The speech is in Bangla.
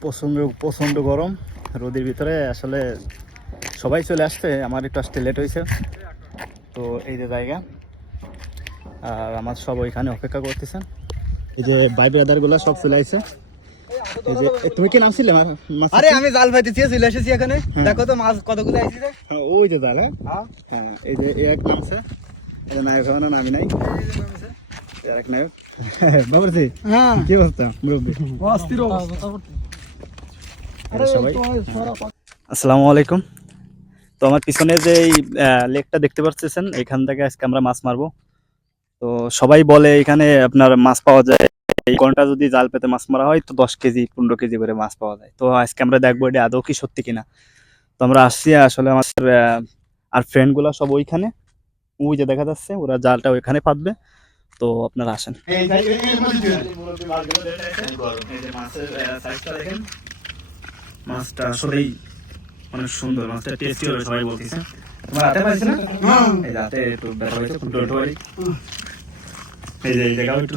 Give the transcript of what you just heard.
প্রচণ্ড প্রচণ্ড গরম রোদের ভিতরে আসলে সবাই চলে আসছে, আমার একটু আসতে লেট হয়েছে। তো এই যে জায়গা, আর আমার সব ওইখানে অপেক্ষা করতেছেন। এই যে ভাই ব্রাদারগুলো সব চলে আসছে। এই যে তুমি কি নামছিলে? আরে আমি জাল পাইতে চলে এসেছি এখানে। দেখো তো মাছ কতগুলো আইছে রে। হ্যাঁ ওই যে জাল। হ্যাঁ এই যে এক নামছে, এই যে নায়ক হওয়ার নামি নাই, এক নায়ক বাবরজি। হ্যাঁ কি অবস্থা মুরব্বী? অস্থির অবস্থা। সবাই আসসালামু আলাইকুম। তো আমার পিছনে যে এই লেকটা দেখতে পাচ্ছেন, এখান থেকে আজকে আমরা মাছ মারবো। তো সবাই বলে এখানে আপনার মাছ পাওয়া যায়, এই ঘন্টা যদি জাল পেতে মাছ মারা হয় তো 10 কেজি 15 কেজি করে মাছ পাওয়া যায়। তো আজকে আমরা দেখবো এটা আদৌ কি সত্যি কিনা। তো আমরা আসছি, আসলে আমার আর ফ্রেন্ড গুলা সব ওইখানে, ওই যে দেখা যাচ্ছে ওরা জালটা ওইখানে পাতবে। তো আপনারা আসেন। মাছটা আসলেই অনেক সুন্দর, মাছটা টেস্টি হবে সবাই বলতেছে। তোমার হাতে পাইছে না? এই যে হাতে একটু ব্যথা হয়েছে, একটু ডলতে পারি। এই যে এই জায়গাও একটু